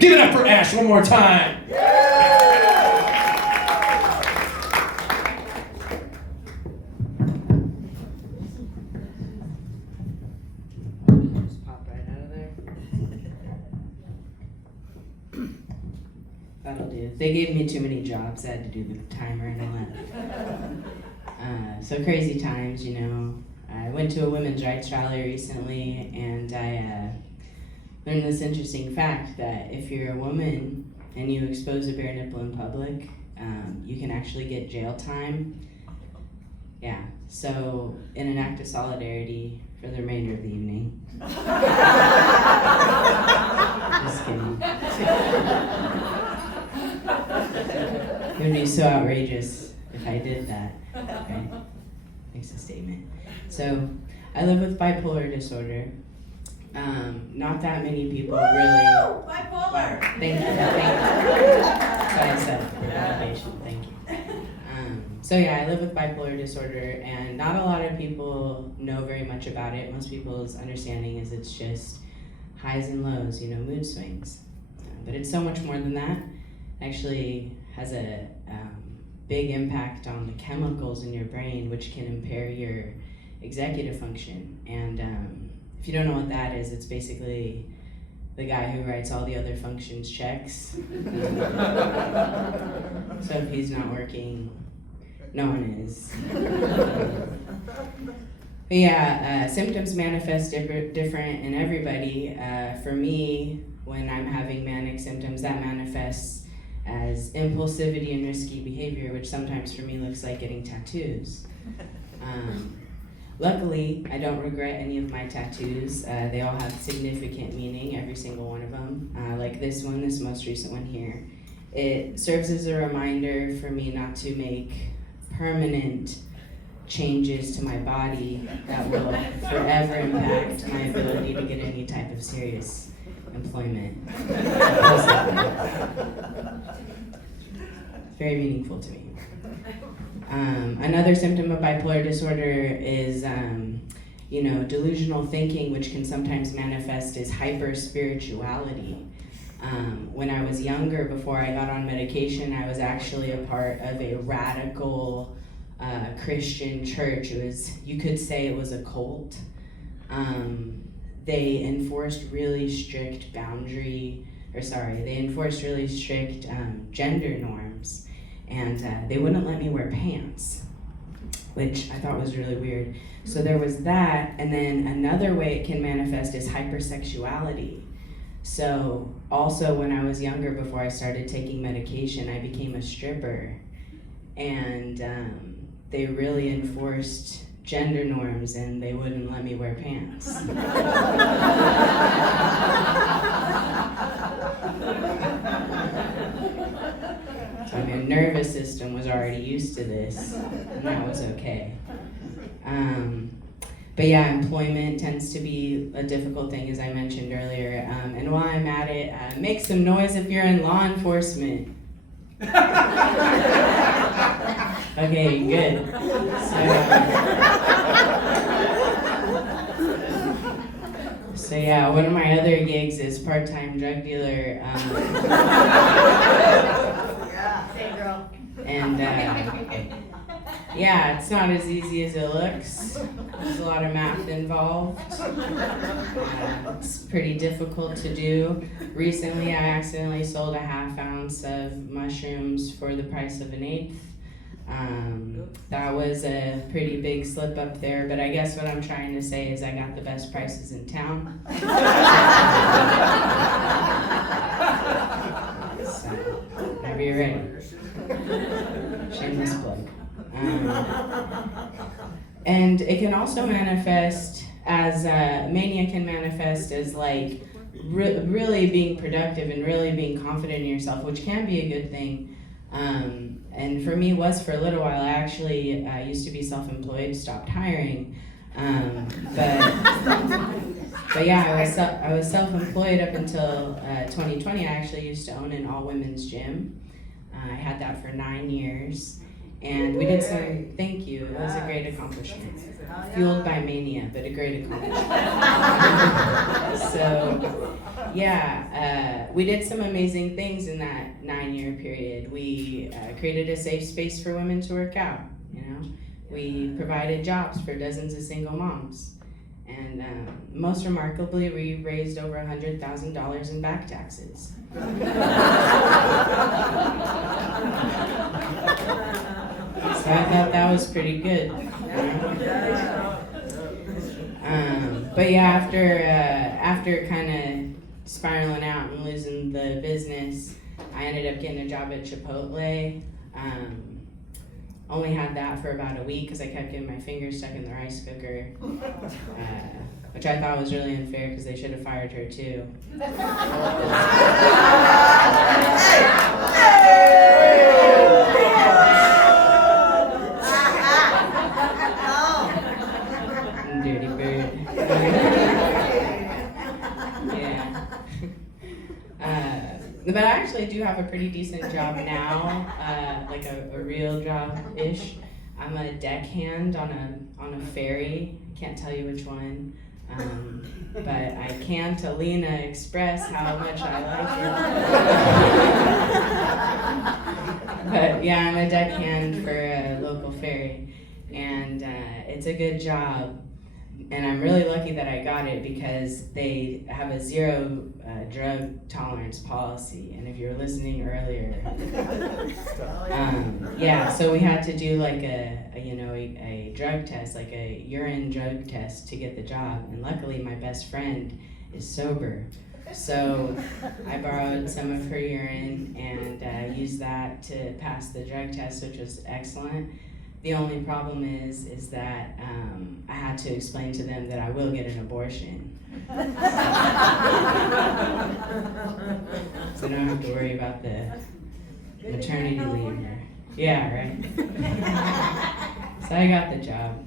Give it up for Ash one more time. Just pop right out of there. That'll do. They gave me too many jobs. I had to do the timer and all that. So crazy times, you know. I went to a women's rights rally recently, and I learned this interesting fact that if you're a woman and you expose a bare nipple in public, you can actually get jail time. Yeah, so in an act of solidarity for the remainder of the evening. Just kidding. It would be so outrageous if I did that, right? Makes a statement. So, I live with bipolar disorder. Not that many people really. Bipolar! Thank you. So I said for validation. Thank you. So yeah, I live with bipolar disorder, and not a lot of people know very much about it. Most people's understanding is it's just highs and lows, you know, mood swings. But it's so much more than that. It actually has a big impact on the chemicals in your brain, which can impair your executive function. And if you don't know what that is, it's basically the guy who writes all the other functions checks. So if he's not working, no one is. But yeah, symptoms manifest different in everybody. For me, when I'm having manic symptoms, that manifests as impulsivity and risky behavior, which sometimes for me looks like getting tattoos. Luckily, I don't regret any of my tattoos. They all have significant meaning, every single one of them. Like this one, this most recent one here. It serves as a reminder for me not to make permanent changes to my body that will forever impact my ability to get any type of serious employment. It's very meaningful to me. Another symptom of bipolar disorder is, delusional thinking, which can sometimes manifest as hyper-spirituality. When I was younger, before I got on medication, I was actually a part of a radical Christian church. You could say it was a cult. They enforced really strict gender norms, and they wouldn't let me wear pants, which I thought was really weird. So there was that, and then another way it can manifest is hypersexuality. So also when I was younger, before I started taking medication, I became a stripper, and they really enforced gender norms, and they wouldn't let me wear pants. So my nervous system was already used to this, and that was okay. But yeah, employment tends to be a difficult thing, as I mentioned earlier. And while I'm at it, make some noise if you're in law enforcement. Okay, good. So yeah, one of my other gigs is part-time drug dealer. Hey, girl. And yeah, it's not as easy as it looks. There's a lot of math involved. It's pretty difficult to do. Recently, I accidentally sold a ½ ounce of mushrooms for the price of an eighth. That was a pretty big slip up there, but I guess what I'm trying to say is I got the best prices in town. So, whenever you're ready. Shameless plug. And it can also manifest as, mania can manifest as like really being productive and really being confident in yourself, which can be a good thing. And for me was for a little while. I actually used to be self-employed, stopped hiring. But yeah, I was self-employed up until 2020. I actually used to own an all-women's gym. I had that for 9 years. And we did some, thank you, it was a great accomplishment. Fueled by mania, but a great accomplishment. So, we did some amazing things in that 9-year period. We created a safe space for women to work out. You know, we provided jobs for dozens of single moms, and most remarkably, we raised over $100,000 in back taxes. So I thought that was pretty good. You know? But yeah, after kind of spiraling out and losing the business, I ended up getting a job at Chipotle. Only had that for about a week because I kept getting my fingers stuck in the rice cooker, which I thought was really unfair because they should have fired her too. Dirty bird. Yeah. But I actually do have a pretty decent job now, like a real job-ish. I'm a deckhand on a ferry. I can't tell you which one, but I can to Lena express how much I like it. But yeah, I'm a deckhand for a local ferry, and it's a good job. And I'm really lucky that I got it because they have a zero drug tolerance policy. And if you were listening earlier, so we had to do like a drug test, like a urine drug test to get the job. And luckily, my best friend is sober, so I borrowed some of her urine and used that to pass the drug test, which was excellent. The only problem is that I had to explain to them that I will get an abortion. So I don't have to worry about the maternity leave. Yeah, right. So I got the job.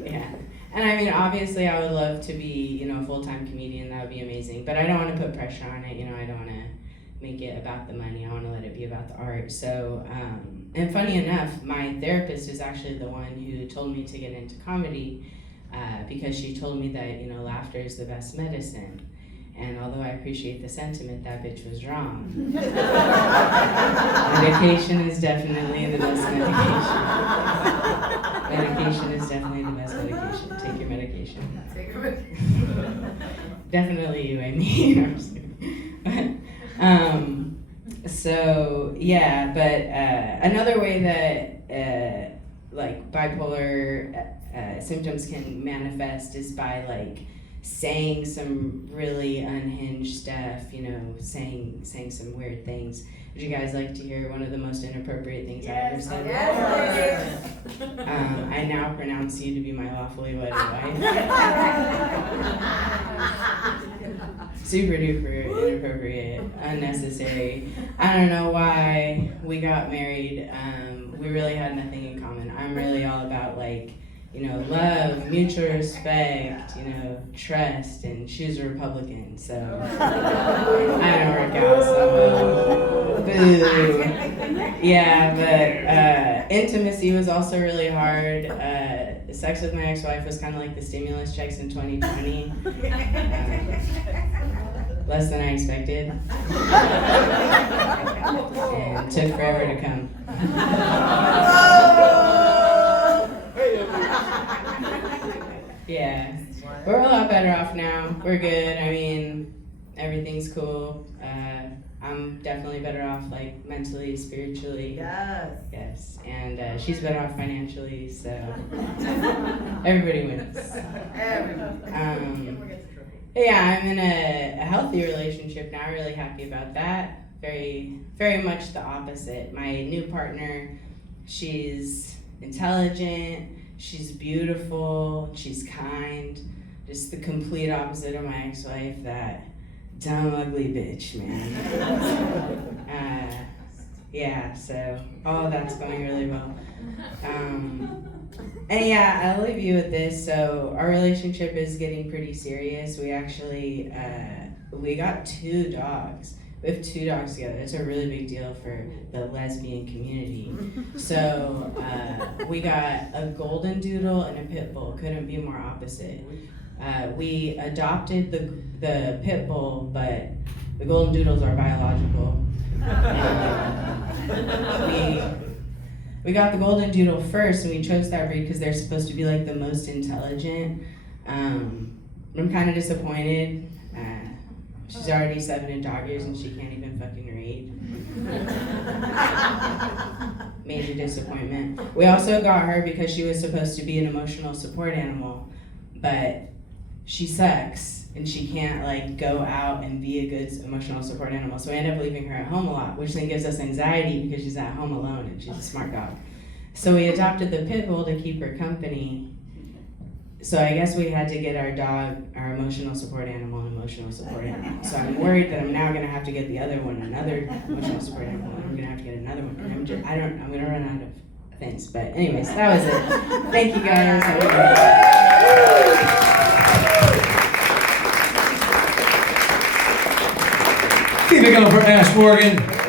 Yeah. And I mean, obviously I would love to be, a full-time comedian. That would be amazing. But I don't want to put pressure on it. I don't want to make it about the money. I want to let it be about the art. So, and funny enough, my therapist is actually the one who told me to get into comedy because she told me that, laughter is the best medicine. And although I appreciate the sentiment, that bitch was wrong. Medication is definitely the best medication. Medication is definitely the best medication. Take your medication. Definitely you and me. So yeah, but another way that like bipolar symptoms can manifest is by like saying some really unhinged stuff, saying some weird things. Would you guys like to hear one of the most inappropriate things I ever said? Yes. I now pronounce you to be my lawfully wedded wife. Super duper inappropriate, unnecessary. I don't know why we got married. We really had nothing in common. I'm really all about love, mutual respect, trust, and she was a Republican, so I don't work out so well. Boo. Yeah, but intimacy was also really hard. Sex with my ex-wife was kind of like the stimulus checks in 2020. Less than I expected. And took forever to come. Yeah, we're a lot better off now. We're good. I mean, everything's cool. I'm definitely better off, mentally, spiritually. Yes. And she's better off financially, so everybody wins. Yeah, I'm in a healthy relationship now. Really happy about that. Very, very much the opposite. My new partner, she's intelligent. She's beautiful, she's kind, just the complete opposite of my ex-wife, that dumb, ugly bitch, man. So all that's going really well. And yeah, I'll leave you with this. So our relationship is getting pretty serious. We actually, we got 2 dogs. We have 2 dogs together. It's a really big deal for the lesbian community. So we got a golden doodle and a pit bull. Couldn't be more opposite. We adopted the pit bull, but the golden doodles are biological. We got the golden doodle first, and we chose that breed because they're supposed to be like the most intelligent. I'm kind of disappointed. She's already 7 in dog years and she can't even fucking read. Major disappointment. We also got her because she was supposed to be an emotional support animal, but she sucks and she can't like go out and be a good emotional support animal. So we end up leaving her at home a lot, which then gives us anxiety because she's at home alone and she's a smart dog. So we adopted the pit bull to keep her company. So I guess we had to get our dog, our emotional support animal, an emotional support animal. So I'm worried that I'm now gonna have to get the other one, another emotional support animal, and I'm gonna have to get another one. And I'm gonna run out of things. But anyways, that was it. Thank you guys. Have a great day. Keep it going for Ash Morgan.